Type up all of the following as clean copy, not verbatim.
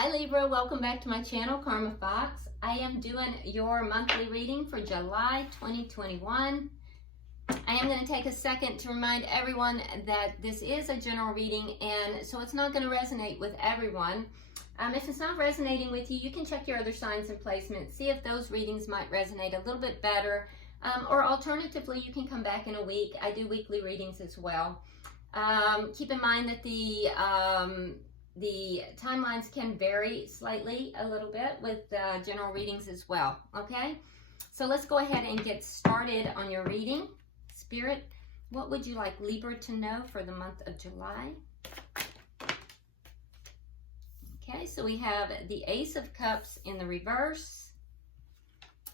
Hi Libra, welcome back to my channel, Karma Fox. I am doing your monthly reading for July 2021. I am going to take a second to remind everyone that this is a general reading, and so it's not going to resonate with everyone. If it's not resonating with you, you can check your other signs and placements, see if those readings might resonate a little bit better, or alternatively, you can come back in a week. I do weekly readings as well. Keep in mind that the timelines can vary slightly a little bit with general readings as well, okay? So let's go ahead and get started on your reading. Spirit, what would you like Libra to know for the month of July? Okay, so we have the Ace of Cups in the reverse,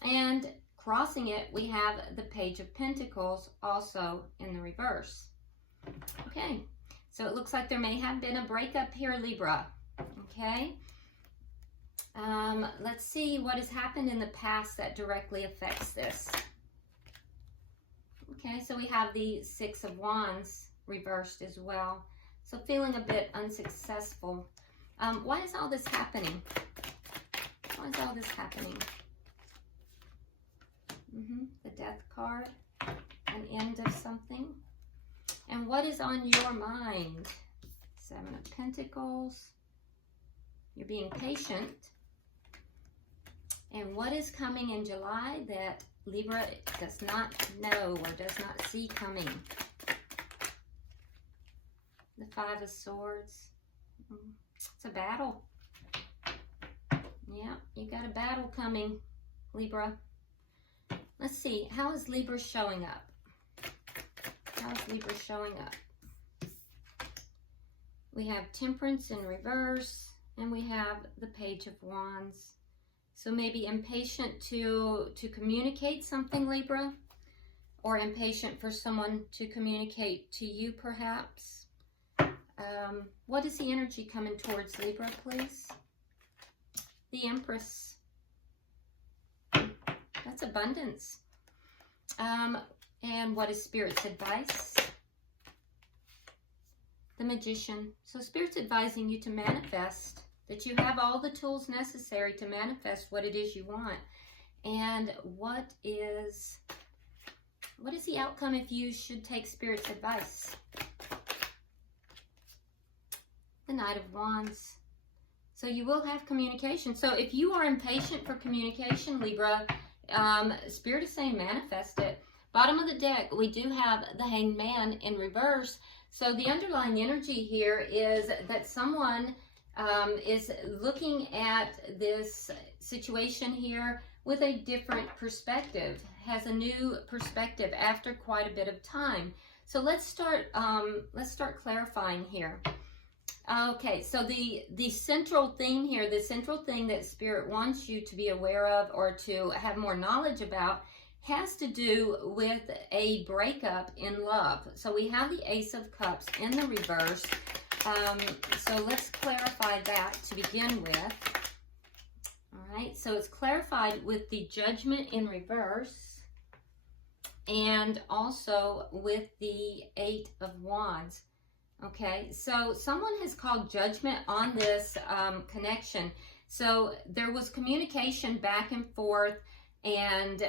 and crossing it, we have the Page of Pentacles also in the reverse. Okay. So it looks like there may have been a breakup here, Libra, okay? Let's see what has happened in the past that directly affects this. Okay, so we have the Six of Wands reversed as well. So feeling a bit unsuccessful. Why is all this happening? Why is all this happening? The Death card, an end of something. And what is on your mind? Seven of Pentacles. You're being patient. And what is coming in July that Libra does not know or does not see coming? The Five of Swords. It's a battle. Yeah, you got a battle coming, Libra. Let's see. How is Libra showing up? How's Libra showing up? We have Temperance in reverse, and we have the Page of Wands. So maybe impatient to communicate something, Libra, or impatient for someone to communicate to you, perhaps. What is the energy coming towards Libra, please? The Empress. That's abundance. And what is Spirit's advice? The Magician. So Spirit's advising you to manifest, that you have all the tools necessary to manifest what it is you want. And what is the outcome if you should take Spirit's advice? The Knight of Wands. So you will have communication. So if you are impatient for communication, Libra, Spirit is saying manifest it. Bottom of the deck, we do have the Hanged Man in reverse. So the underlying energy here is that someone is looking at this situation here with a different perspective, has a new perspective after quite a bit of time. So let's start clarifying here. Okay, so the central theme here, the central thing that Spirit wants you to be aware of or to have more knowledge about has to do with a breakup in love. So we have the Ace of Cups in the reverse. So let's clarify that to begin with. All right, so it's clarified with the Judgment in reverse and also with the Eight of Wands. Okay, so someone has called judgment on this connection. So there was communication back and forth, and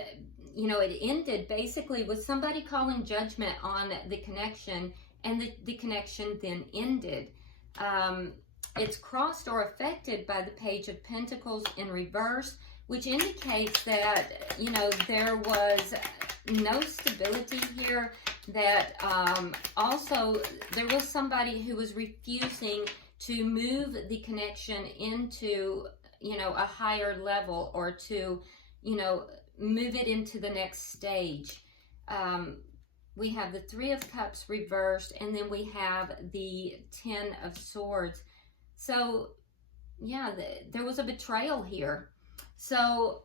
you know, it ended basically with somebody calling judgment on the connection, and the connection then ended. It's crossed or affected by the Page of Pentacles in reverse, which indicates that, you know, there was no stability here, that also there was somebody who was refusing to move the connection into, you know, a higher level, or to, you know, move it into the next stage. We have the Three of Cups reversed, and then we have the Ten of Swords. So yeah, there was a betrayal here. So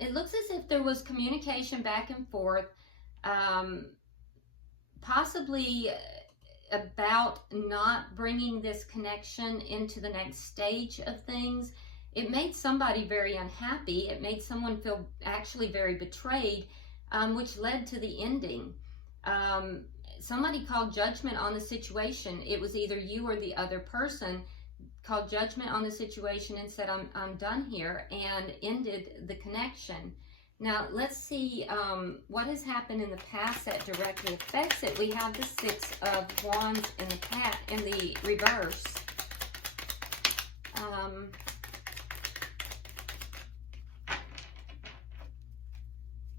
it looks as if there was communication back and forth, possibly about not bringing this connection into the next stage of things. It made somebody very unhappy. It made someone feel actually very betrayed, which led to the ending. Somebody called judgment on the situation. It was either you or the other person called judgment on the situation and said, I'm done here, and ended the connection. Now, let's see what has happened in the past that directly affects it. We have the Six of Wands in the reverse.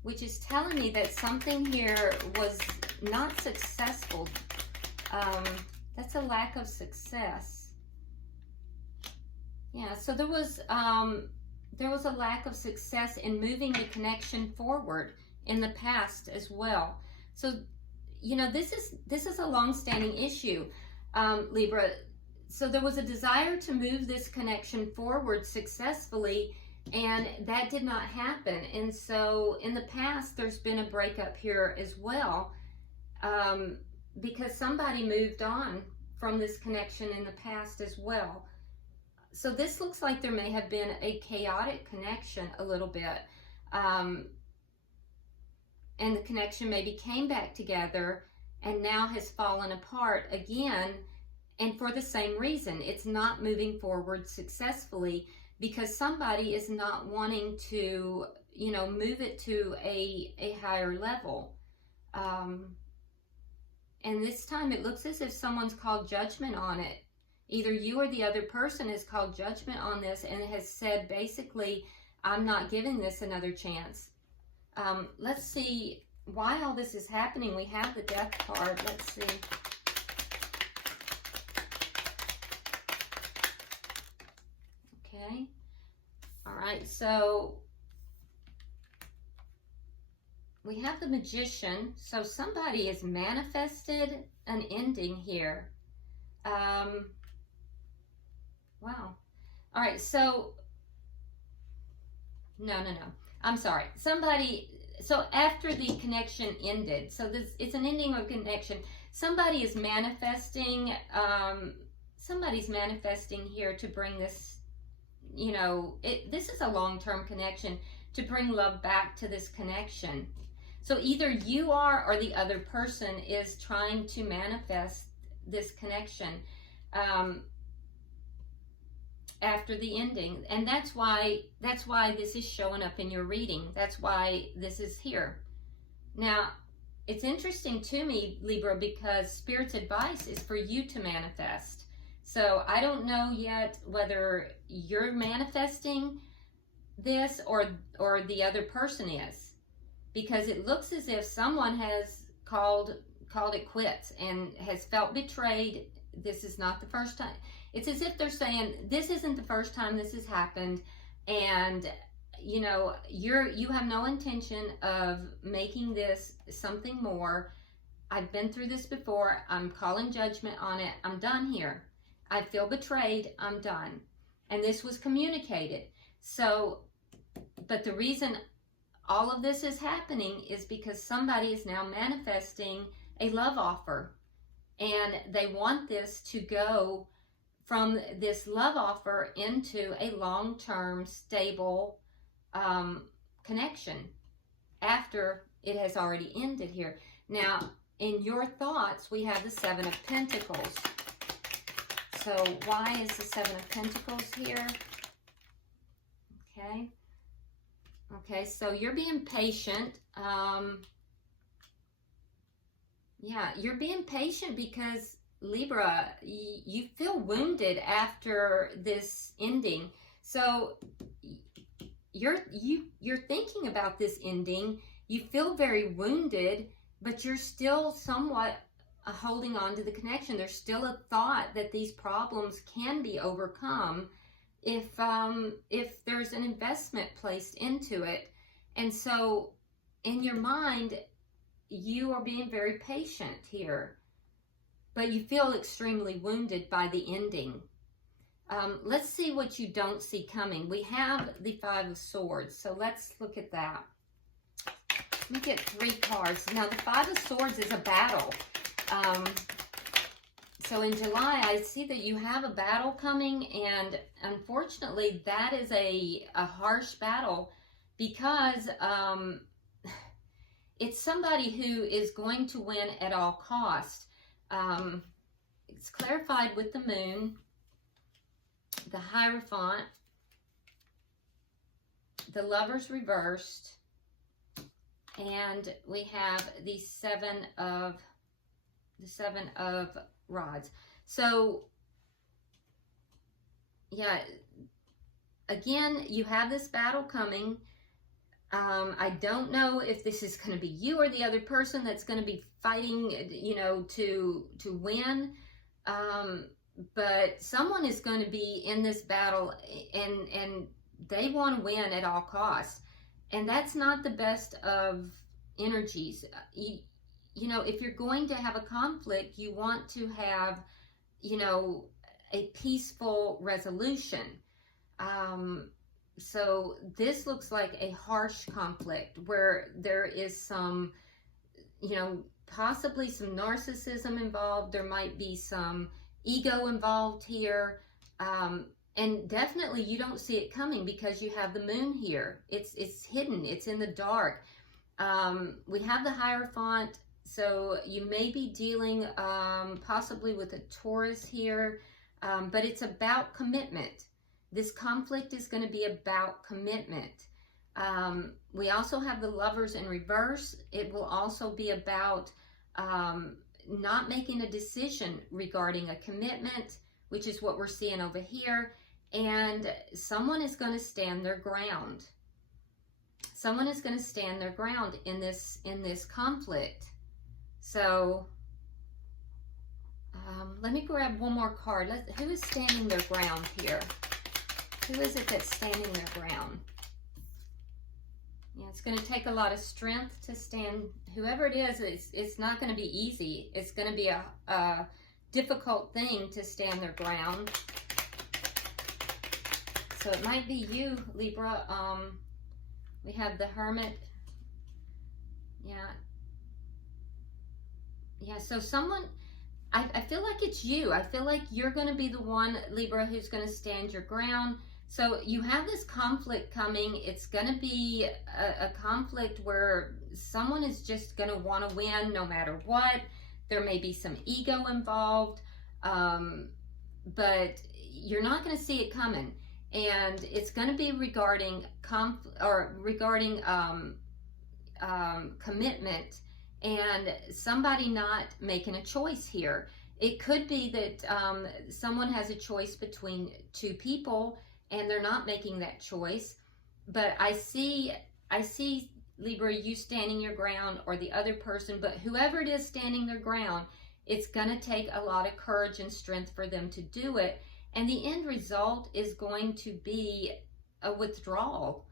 Which is telling me that something here was not successful. That's a lack of success. Yeah, so there was a lack of success in moving the connection forward in the past as well. So, you know, this is a long-standing issue, Libra. So there was a desire to move this connection forward successfully, and that did not happen. And so in the past, there's been a breakup here as well, because somebody moved on from this connection in the past as well. So this looks like there may have been a chaotic connection a little bit. And the connection maybe came back together and now has fallen apart again. And for the same reason, it's not moving forward successfully because somebody is not wanting to, you know, move it to a higher level. And this time it looks as if someone's called judgment on it. Either you or the other person has called judgment on this and has said, basically, I'm not giving this another chance. Let's see why all this is happening. We have the Death card. Let's see. Okay. All right. So we have the Magician. So somebody has manifested an ending here. Wow. All right, so, no. I'm sorry. So after the connection ended, so it's an ending of connection. Somebody is manifesting, somebody's manifesting here to bring this, you know, this is a long-term connection, to bring love back to this connection. So either you are or the other person is trying to manifest this connection. After the ending, and that's why this is showing up in your reading. That's why this is here. Now, it's interesting to me, Libra, because Spirit's advice is for you to manifest. So I don't know yet whether you're manifesting this or the other person is, because it looks as if someone has called it quits and has felt betrayed. This is not the first time. It's as if they're saying, this isn't the first time this has happened, and you know, you have no intention of making this something more. I've been through this before. I'm calling judgment on it. I'm done here. I feel betrayed. I'm done. And this was communicated. So, but the reason all of this is happening is because somebody is now manifesting a love offer, and they want this to go from this love offer into a long-term, stable connection after it has already ended here. Now, in your thoughts, we have the Seven of Pentacles. So why is the Seven of Pentacles here? Okay. Okay, so you're being patient. Yeah, you're being patient because Libra, you feel wounded after this ending. So you're thinking about this ending. You feel very wounded, but you're still somewhat holding on to the connection. There's still a thought that these problems can be overcome if there's an investment placed into it. And so in your mind, you are being very patient here, but you feel extremely wounded by the ending. Let's see what you don't see coming. We have the Five of Swords, so let's look at that. Let me get 3 cards. Now, the Five of Swords is a battle. So in July, I see that you have a battle coming, and unfortunately, that is a harsh battle because it's somebody who is going to win at all costs. It's clarified with the Moon. the Hierophant, the Lovers reversed, and we have the Seven of Rods. So, yeah, again, you have this battle coming. I don't know if this is going to be you or the other person that's going to be fighting, you know, to win. But someone is going to be in this battle, and they want to win at all costs. And that's not the best of energies. You know, if you're going to have a conflict, you want to have, you know, a peaceful resolution. So this looks like a harsh conflict where there is some, you know, possibly some narcissism involved. There might be some ego involved here. And definitely you don't see it coming because you have the moon here. It's hidden. It's in the dark. We have the Hierophant. So you may be dealing possibly with a Taurus here. But it's about commitment. This conflict is going to be about commitment. We also have the Lovers in reverse. It will also be about not making a decision regarding a commitment, which is what we're seeing over here. And someone is going to stand their ground. Someone is going to stand their ground in this conflict. So let me grab one more card. Who is standing their ground here? Who is it that's standing their ground? Yeah, it's going to take a lot of strength to stand. Whoever it is, it's not going to be easy. It's going to be a difficult thing to stand their ground. So it might be you, Libra. We have the Hermit. Yeah, so someone, I feel like it's you. I feel like you're going to be the one, Libra, who's going to stand your ground. So you have this conflict coming. It's going to be a conflict where someone is just going to want to win no matter what. There may be some ego involved, but you're not going to see it coming. And it's going to be regarding commitment and somebody not making a choice here. It could be that someone has a choice between two people and they're not making that choice. But I see Libra, you standing your ground, or the other person, but whoever it is standing their ground, it's going to take a lot of courage and strength for them to do it. And the end result is going to be a withdrawal.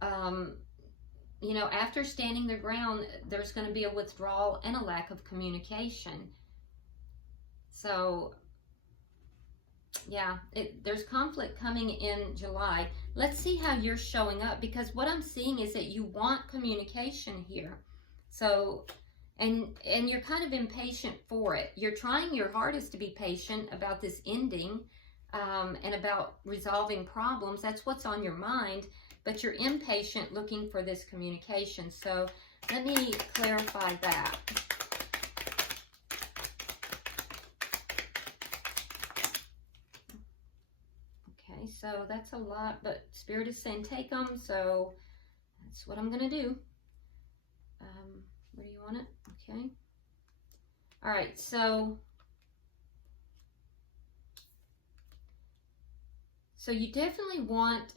You know, after standing their ground, there's going to be a withdrawal and a lack of communication. So, yeah, there's conflict coming in July. Let's see how you're showing up, because what I'm seeing is that you want communication here. So, and you're kind of impatient for it. You're trying your hardest to be patient about this ending and about resolving problems. That's what's on your mind, but you're impatient looking for this communication. So let me clarify that. Okay, so that's a lot, but Spirit is saying take them, so that's what I'm going to do. Where do you want it? Okay. All right, so you definitely want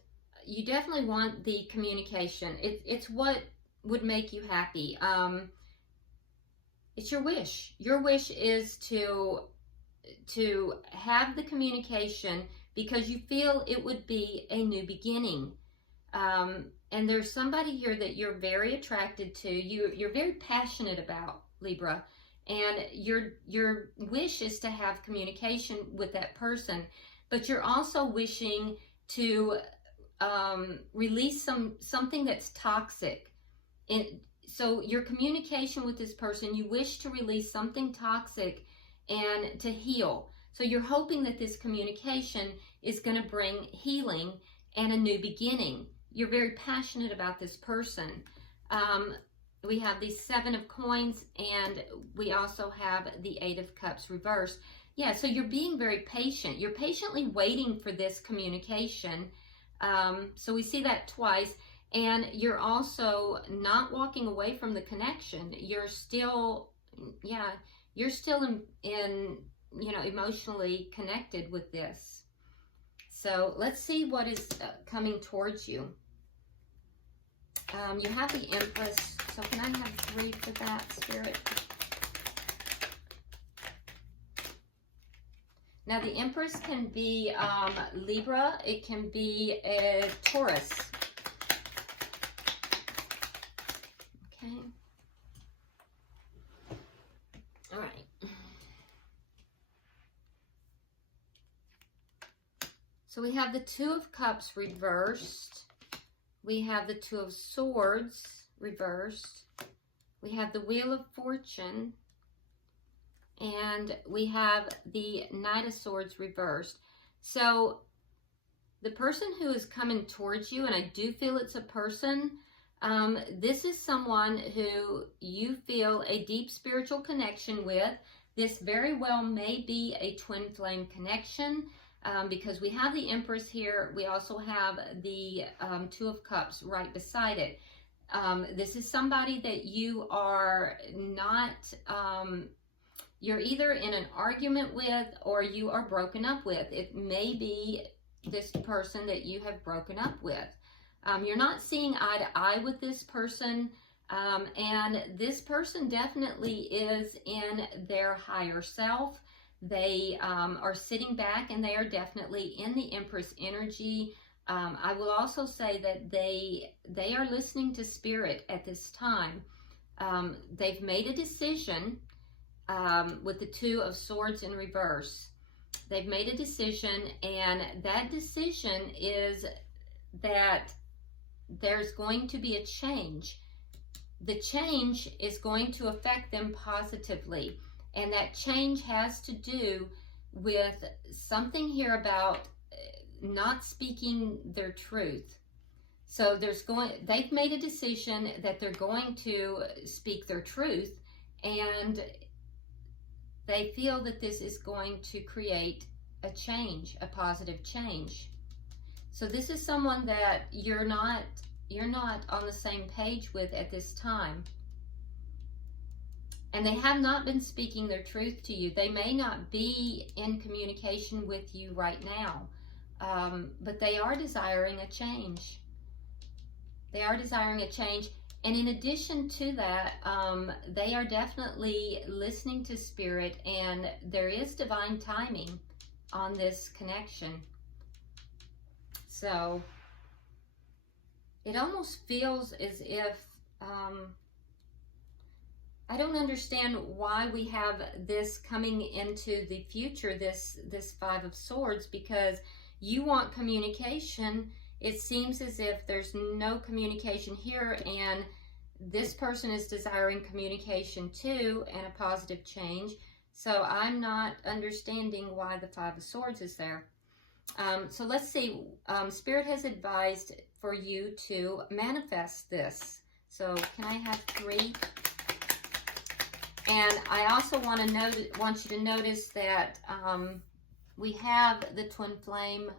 the communication. It's what would make you happy. It's your wish. Your wish is to have the communication because you feel it would be a new beginning. And there's somebody here that you're very attracted to. You're very passionate about, Libra, and your wish is to have communication with that person, but you're also wishing to release something that's toxic. So your communication with this person, you wish to release something toxic and to heal. So you're hoping that this communication is going to bring healing and a new beginning. You're very passionate about this person. We have the 7 of Coins, and we also have the 8 of Cups reversed. Yeah, so you're being very patient. You're patiently waiting for this communication. So we see that twice. And you're also not walking away from the connection. You're still, yeah, you're still in you know, emotionally connected with this. So let's see what is coming towards you. You have the Empress. So can I have 3 for that, Spirit? Now the Empress can be Libra. It can be a Taurus. Okay. All right. So we have the 2 of Cups reversed. We have the 2 of Swords reversed. We have the Wheel of Fortune. And we have the Knight of Swords reversed. So the person who is coming towards you, and I do feel it's a person, this is someone who you feel a deep spiritual connection with. This very well may be a twin flame connection. Because we have the Empress here, we also have the 2 of Cups right beside it. This is somebody that you are not, you're either in an argument with or you are broken up with. It may be this person that you have broken up with. You're not seeing eye to eye with this person, and this person definitely is in their higher self. They are sitting back and they are definitely in the Empress energy. I will also say that they are listening to Spirit at this time. They've made a decision with the 2 of Swords in reverse. They've made a decision, and that decision is that there's going to be a change. The change is going to affect them positively. And that change has to do with something here about not speaking their truth. So they've made a decision that they're going to speak their truth, and they feel that this is going to create a change, a positive change. So this is someone that you're not on the same page with at this time. And they have not been speaking their truth to you. They may not be in communication with you right now, but they are desiring a change. They are desiring a change. And in addition to that, they are definitely listening to Spirit, and there is divine timing on this connection. So it almost feels as if, I don't understand why we have this coming into the future, this 5 of Swords, because you want communication. It seems as if there's no communication here, and this person is desiring communication too, and a positive change. So I'm not understanding why the 5 of Swords is there. So let's see. Spirit has advised for you to manifest this. So can I have 3? And I also want you to notice that we have the twin flame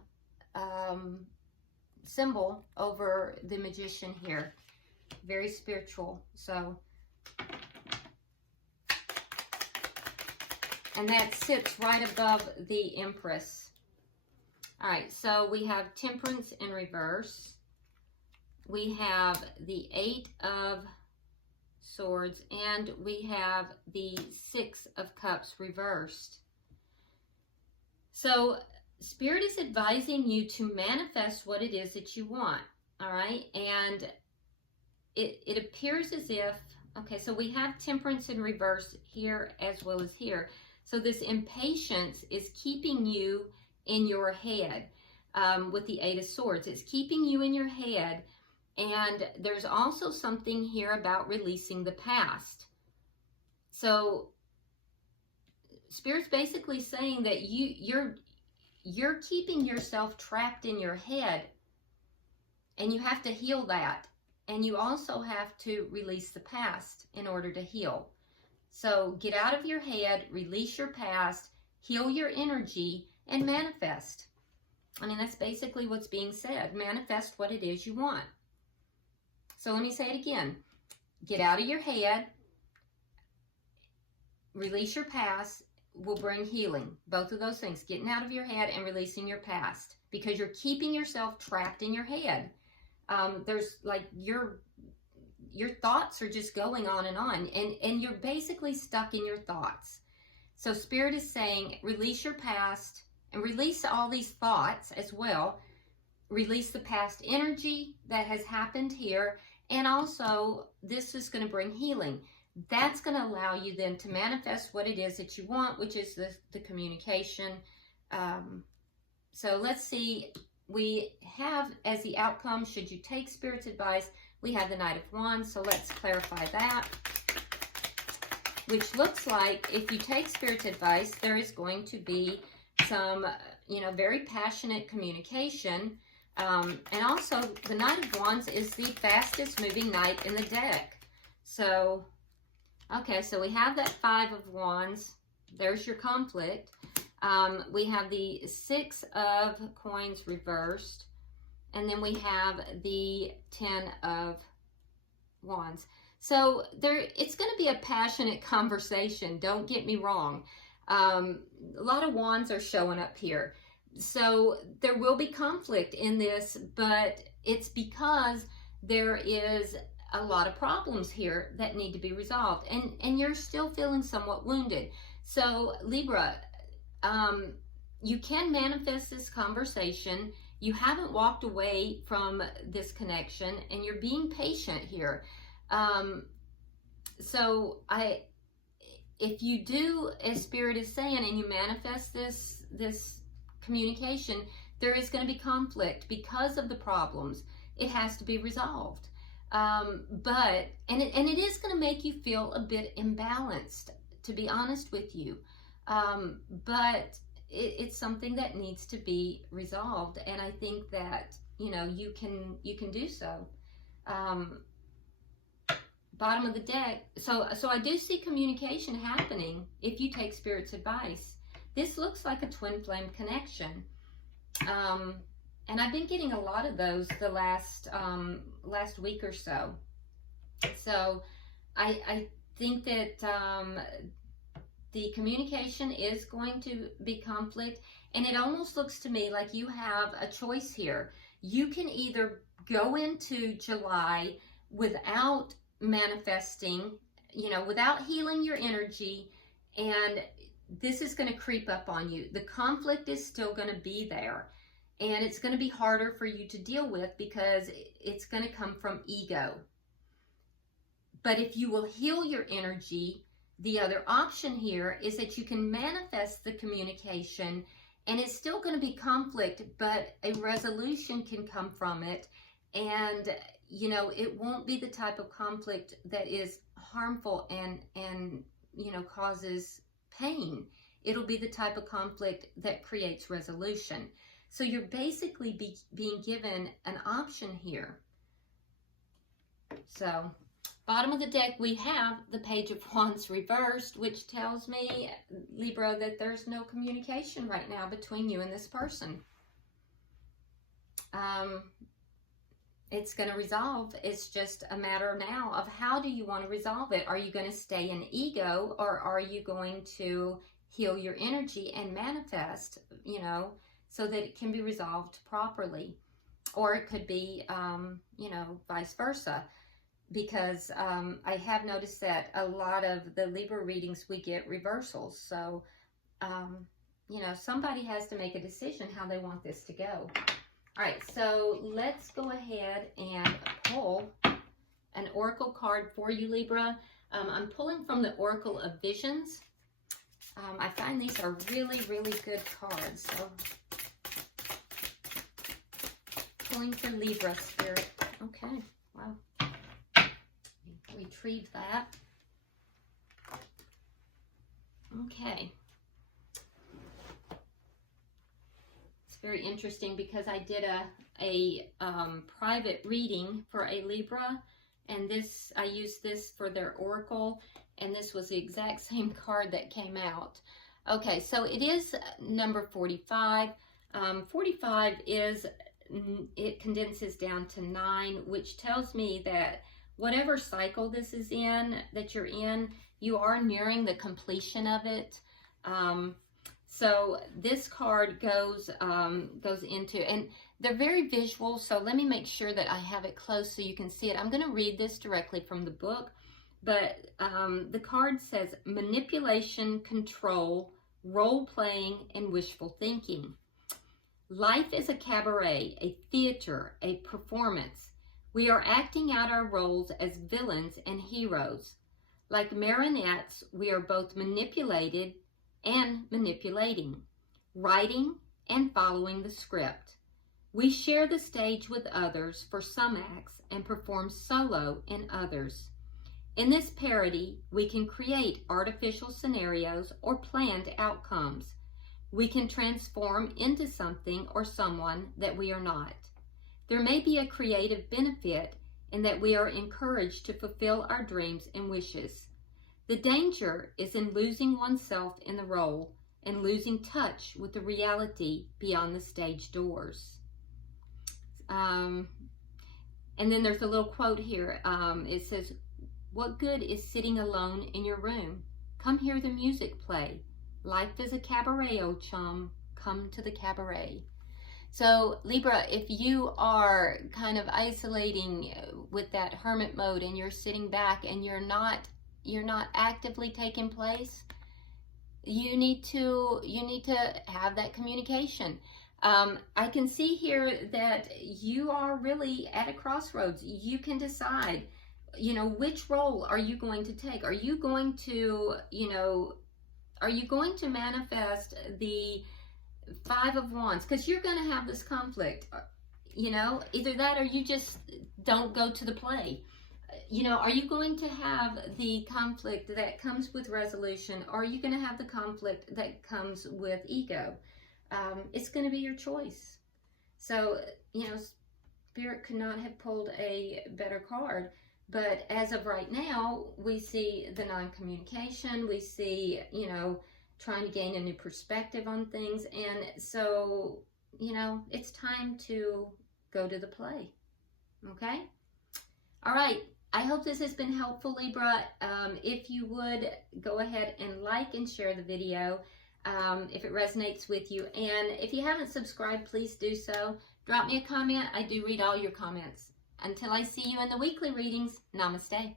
symbol over the Magician here. Very spiritual. So, and that sits right above the Empress. All right, so we have Temperance in reverse. We have the 8 of Swords, and we have the 6 of Cups reversed. So Spirit is advising you to manifest what it is that you want. All right, and it appears as if, okay, so we have Temperance in reverse here as well as here. So this impatience is keeping you in your head with the 8 of Swords. It's keeping you in your head. And there's also something here about releasing the past. So Spirit's basically saying that you're keeping yourself trapped in your head, and you have to heal that. And you also have to release the past in order to heal. So get out of your head, release your past, heal your energy, and manifest. I mean, that's basically what's being said. Manifest what it is you want. So let me say it again. Get out of your head. Release your past will bring healing. Both of those things, getting out of your head and releasing your past, because you're keeping yourself trapped in your head. There's like your thoughts are just going on, and you're basically stuck in your thoughts. So Spirit is saying, release your past and release all these thoughts as well. Release the past energy that has happened here, and also this is going to bring healing. That's going to allow you then to manifest what it is that you want, which is the communication. So let's see, we have as the outcome, should you take Spirit's advice, we have the Knight of Wands. So let's clarify that, which looks like if you take Spirit's advice, there is going to be some, very passionate communication. And also the Knight of Wands is the fastest moving knight in the deck. So, okay, so we have that Five of Wands. There's your conflict. We have the Six of Coins reversed. And then we have the Ten of Wands. So it's going to be a passionate conversation. Don't get me wrong. A lot of wands are showing up here. So there will be conflict in this, but it's because there is a lot of problems here that need to be resolved, and you're still feeling somewhat wounded. So Libra, you can manifest this conversation. You haven't walked away from this connection, and you're being patient here. If you do as Spirit is saying, and you manifest this communication, there is going to be conflict because of the problems. It has to be resolved. But it is going to make you feel a bit imbalanced, to be honest with you. But it's something that needs to be resolved, and I think that you can do so. Bottom of the deck. So I do see communication happening if you take Spirit's advice. This looks like a twin flame connection. And I've been getting a lot of those the last week or so. So I think that the communication is going to be conflict, and it almost looks to me like you have a choice here. You can either go into July without manifesting, without healing your energy, and this is going to creep up on you. The conflict is still going to be there, and it's going to be harder for you to deal with because it's going to come from ego. But if you will heal your energy, the other option here is that you can manifest the communication, and it's still going to be conflict, but a resolution can come from it. And it won't be the type of conflict that is harmful and causes pain. It'll be the type of conflict that creates resolution. So you're basically being given an option here. So bottom of the deck, we have the Page of Wands reversed, which tells me, Libra, that there's no communication right now between you and this person. It's going to resolve. It's just a matter now of how do you want to resolve it. Are you going to stay in ego, or are you going to heal your energy and manifest, so that it can be resolved properly? Or it could be, vice versa. Because I have noticed that a lot of the Libra readings, we get reversals. So, somebody has to make a decision how they want this to go. All right, so let's go ahead and pull an oracle card for you, Libra. I'm pulling from the Oracle of Visions. I find these are really, really good cards. So, pulling for Libra, Spirit. Okay, wow. Retrieve that. Okay. It's very interesting because I did a private reading for a Libra, and I used this for their oracle, and this was the exact same card that came out. Okay, so it is number 45. 45 is, it condenses down to 9, which tells me that whatever cycle this is in, that you're in, you are nearing the completion of it. So this card goes into, and they're very visual, so let me make sure that I have it close so you can see it. I'm going to read this directly from the book, but the card says manipulation, control, role-playing, and wishful thinking. Life is a cabaret, a theater, a performance. We are acting out our roles as villains and heroes. Like marionettes, we are both manipulated and manipulating, writing and following the script. We share the stage with others for some acts and perform solo in others. In this parody, we can create artificial scenarios or planned outcomes. We can transform into something or someone that we are not. There may be a creative benefit in that we are encouraged to fulfill our dreams and wishes. The danger is in losing oneself in the role and losing touch with the reality beyond the stage doors. And then there's a little quote here. It says, "What good is sitting alone in your room? Come hear the music play. Life is a cabaret, oh chum. Come to the cabaret." So Libra, if you are kind of isolating with that hermit mode and you're sitting back and you're not actively taking place, you need to have that communication. I can see here that you are really at a crossroads. You can decide, which role are you going to take? Are you going to, are you going to manifest the 5 of Wands? Because you're going to have this conflict, either that or you just don't go to the play. Are you going to have the conflict that comes with resolution? Or are you going to have the conflict that comes with ego? It's going to be your choice. So, Spirit could not have pulled a better card. But as of right now, we see the non-communication. We see, trying to gain a new perspective on things. And so, it's time to go to the play. Okay? All right. I hope this has been helpful, Libra. If you would, go ahead and like and share the video if it resonates with you. And if you haven't subscribed, please do so. Drop me a comment. I do read all your comments. Until I see you in the weekly readings, namaste.